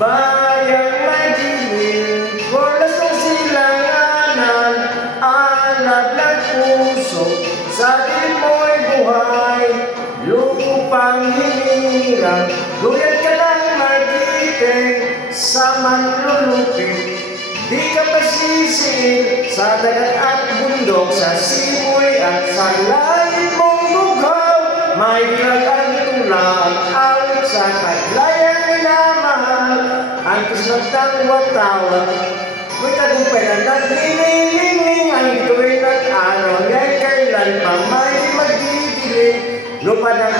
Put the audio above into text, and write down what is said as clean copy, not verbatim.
Bayang may dilim, walas ng silanganan, alab ng puso, sa dilim mo'y buhay. Lupang hinirang, luyad ka ng magiting, sa manlulupit. Di ka pasisiin sa dagat at bundok, sa simoy at sa langit mong bugaw. May dilagang tulang, awit sa taglayang minamahal, ang kismatang watawat. May tagumpay na naglilingling, ang tuwing at araw, ngayon kailan pa may magdidilim. Lupa ng